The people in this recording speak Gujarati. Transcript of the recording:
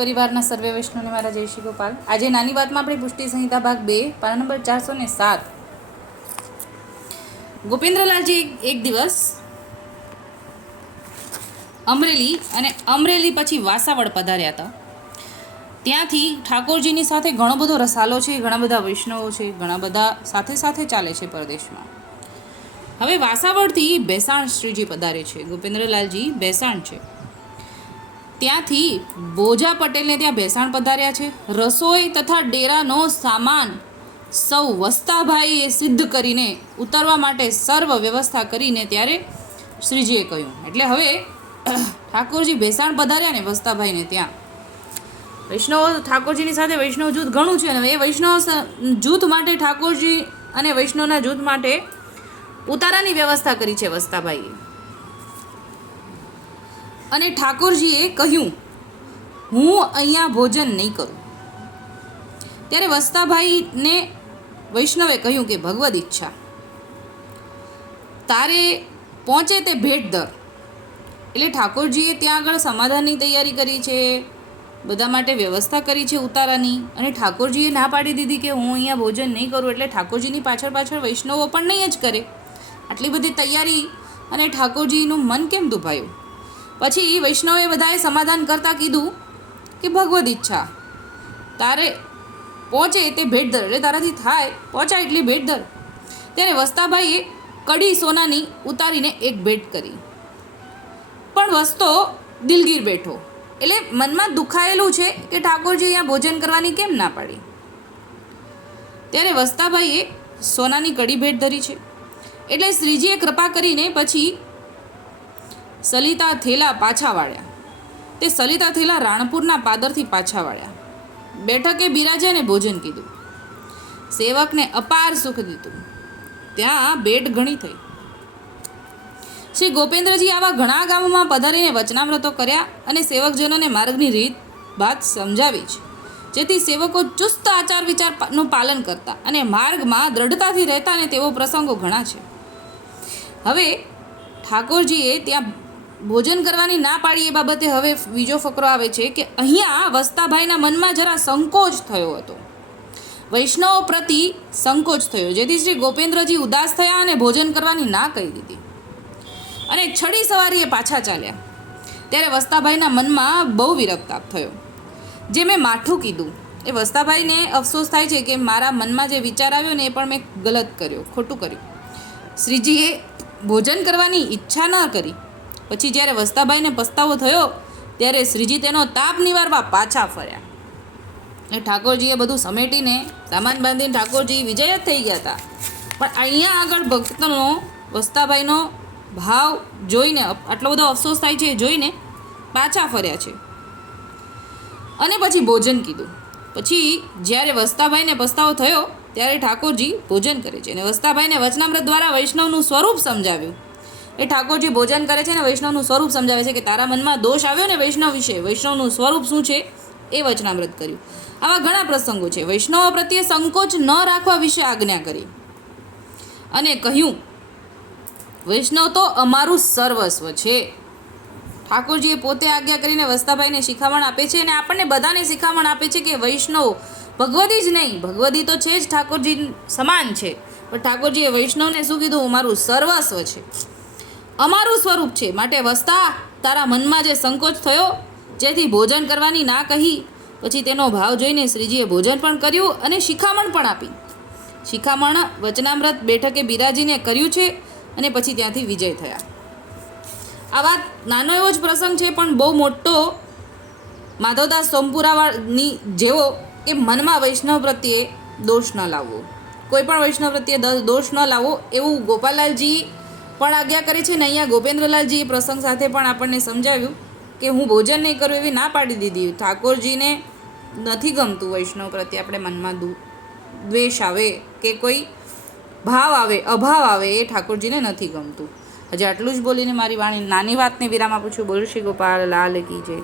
પરિવારના સર્વે વૈષ્ણવને મારા જય શ્રી ગોપાલ. આજે નાની વાતમાં આપણે પુષ્ટિ સંહિતા ભાગ બે પાના નંબર ચારસો ને સાત. ગોપેન્દ્રલાલજી એક- દિવસ અમરેલી અને અમરેલી પછી વાસાવડ પધાર્યા હતા. ત્યાંથી ઠાકોરજીની સાથે ઘણો બધો રસાલો છે, ઘણા બધા વૈષ્ણવો છે, ઘણા બધા સાથે સાથે ચાલે છે પરદેશમાં. હવે વાસાવડથી બેસાણ શ્રીજી પધારે છે. ગોપેન્દ્રલાલજી બેસાણ છે. ત્યાંથી બોજા પટેલને ત્યાં બેસાણ પધાર્યા છે. રસોઈ તથા ડેરાનો સામાન સૌ વસ્તાભાઈએ સિદ્ધ કરીને ઉતરવા માટે સર્વ વ્યવસ્થા કરીને ત્યારે શ્રીજીએ કહ્યું. એટલે હવે ઠાકોરજી બેસાણ પધાર્યા ને વસ્તાભાઈને ત્યાં. વૈષ્ણવ ઠાકોરજીની સાથે વૈષ્ણવ જૂથ ઘણું છે અને એ વૈષ્ણવ જૂથ માટે ઠાકોરજી અને વૈષ્ણવના જૂથ માટે ઉતારાની વ્યવસ્થા કરી છે વસ્તાભાઈએ. અને ઠાકોરજીએ કહ્યું, હું અહીંયા ભોજન નહીં કરું. ત્યારે વસ્તાભાઈને વૈષ્ણવે કહ્યું કે, ભગવદ ઈચ્છા, તારે પહોંચે તે ભેટ દર. એટલે ઠાકોરજીએ ત્યાં આગળ સમાધાનની તૈયારી કરી છે, બધા માટે વ્યવસ્થા કરી છે ઉતારાની, અને ઠાકોરજીએ ના પાડી દીધી કે, હું અહીંયા ભોજન નહીં કરું. એટલે ઠાકોરજીની પાછળ પાછળ વૈષ્ણવો પણ નહીં જ કરે. આટલી બધી તૈયારી અને ઠાકોરજીનું મન કેમ દુભાયું? પછી વૈષ્ણવે બધાએ સમાધાન કરતાં કીધું કે ભગવદ ઈચ્છા. તારે પહોંચે તે ભેટ ધર એટલે તારાથી થાય પહોંચાય એટલી ભેટ ધર ત્યારે વસ્તાભાઈએ કડી સોનાની ઉતારીને એક ભેટ કરી. પણ વસ્તો દિલગીર બેઠો. એટલે મનમાં દુખાયેલું છે કે ઠાકોરજી અહીંયા ભોજન કરવાની કેમ ના પાડી? ત્યારે વસ્તાભાઈએ સોનાની કડી ભેટ ધરી છે. એટલે શ્રીજીએ કૃપા કરીને પછી સલિતા થેલા પાછા વાળ્યા. તે સલિતા થેલા રાણપુરના પાદરથી પાછા વાળ્યા. બેઠકે બિરાજાને ભોજન કીધું. સેવકને અપાર સુખ દીધું. ત્યાં ભેટ ઘણી થઈ. શ્રી ગોપેન્દ્રજી આવા ઘણા ગામોમાં પધારીને વચનામ્રતો કર્યા અને સેવકજનોને માર્ગની રીત ભાત સમજાવી છે જેથી સેવકો ચુસ્ત આચાર વિચારનું પાલન કરતા અને માર્ગમાં દ્રઢતાથી રહેતા અને તેવો પ્રસંગો ઘણા છે. હવે ઠાકોરજીએ ત્યાં ભોજન કરવાની ના પાડી એ બાબતે હવે બીજો ફકરો આવે છે કે અહીંયા વસ્તાભાઈના મનમાં જરા સંકોચ થયો હતો. વૈષ્ણવ પ્રતિ સંકોચ થયો, જેથી શ્રી ગોપેન્દ્રજી ઉદાસ થયા અને ભોજન કરવાની ના કહી દીધી. અને છડી સવારીએ પાછા ચાલ્યા. ત્યારે વસ્તાભાઈના મનમાં બહુ વિરક્તાપ થયો. જે મેં માઠું કીધું, એ વસ્તાભાઈને અફસોસ થાય છે કે મારા મનમાં જે વિચાર આવ્યો ને એ પણ મેં ગલત કર્યો, ખોટું કર્યું. શ્રીજીએ ભોજન કરવાની ઈચ્છા ન કરી પછી જ્યારે વસ્તાભાઈને પસ્તાવો થયો, ત્યારે શ્રીજી તેનો તાપ નિવારવા પાછા ફર્યા. એ ઠાકોરજીએ બધું સમેટીને સામાન બાંધીને ઠાકોરજી વિજય જ થઈ ગયા હતા. પણ અહીંયા આગળ ભક્તનો, વસ્તાભાઈનો ભાવ જોઈને આટલો બધો અફસોસ થાય છે એ જોઈને પાછા ફર્યા છે. અને પછી ભોજન કીધું. પછી જ્યારે વસ્તાભાઈને પસ્તાવો થયો, ત્યારે ઠાકોરજી ભોજન કરે છે. અને વસ્તાભાઈને વચનામૃત દ્વારા વૈષ્ણવનું સ્વરૂપ સમજાવ્યું. એ ઠાકોરજી ભોજન કરે છે અને વૈષ્ણવનું સ્વરૂપ સમજાવે છે કે તારા મનમાં દોષ આવ્યો ને વૈષ્ણવ વિશે, વૈષ્ણવનું સ્વરૂપ શું છે? એ વચનામૃત કર્યું. આવા ઘણા પ્રસંગો છે. વૈષ્ણવ પ્રત્યે સંકોચ ન રાખવા વિશે આજ્ઞા કરી. અને કહ્યું, વૈષ્ણવ તો અમારું સર્વસ્વ છે. ઠાકોરજીએ પોતે આજ્ઞા કરીને વસ્તાભાઈને શિખામણ આપે છે અને આપણને બધાને શિખામણ આપે છે કે વૈષ્ણવ ભગવદી જ નહીં. ભગવદી તો છે જ ઠાકોરજી સમાન છે. પણ ઠાકોરજીએ વૈષ્ણવને શું કીધું? અમારું સર્વસ્વ છે. અમારું સ્વરૂપ છે. માટે વસતા તારા મનમાં જે સંકોચ થયો, જેથી ભોજન કરવાની ના કહી, પછી તેનો ભાવ જોઈને શ્રીજીએ ભોજન પણ કર્યું અને શિખામણ પણ આપી. શિખામણ વચનામૃત બેઠકે બિરાજીને કર્યું છે અને પછી ત્યાંથી વિજય થયા. આ વાત નાનો એવો જ પ્રસંગ છે, પણ બહુ મોટો માધવદાસ સોમપુરાવાળની જેવો કે મનમાં વૈષ્ણવ પ્રત્યે દોષ ન લાવવો. કોઈ પણ વૈષ્ણવ પ્રત્યે દોષ ન લાવવો એવું ગોપાલાલજી પણ આજ્ઞા કરી છે ને અહીંયા ગોપેન્દ્રલાલજીએ પ્રસંગ સાથે પણ આપણને સમજાવ્યું કે હું ભોજન નહીં કરું એવી ના પાડી દીધી. ઠાકોરજીને નથી ગમતું વૈષ્ણવ પ્રત્યે આપણે મનમાં દુ, દ્વેષ આવે કે કોઈ ભાવ આવે, અભાવ આવે એ ઠાકોરજીને નથી ગમતું. હજી આટલું જ બોલીને મારી વાણી, નાની વાતને વિરામ આપું છું. બોલું શ્રી ગોપાલ, લાલ કી જય.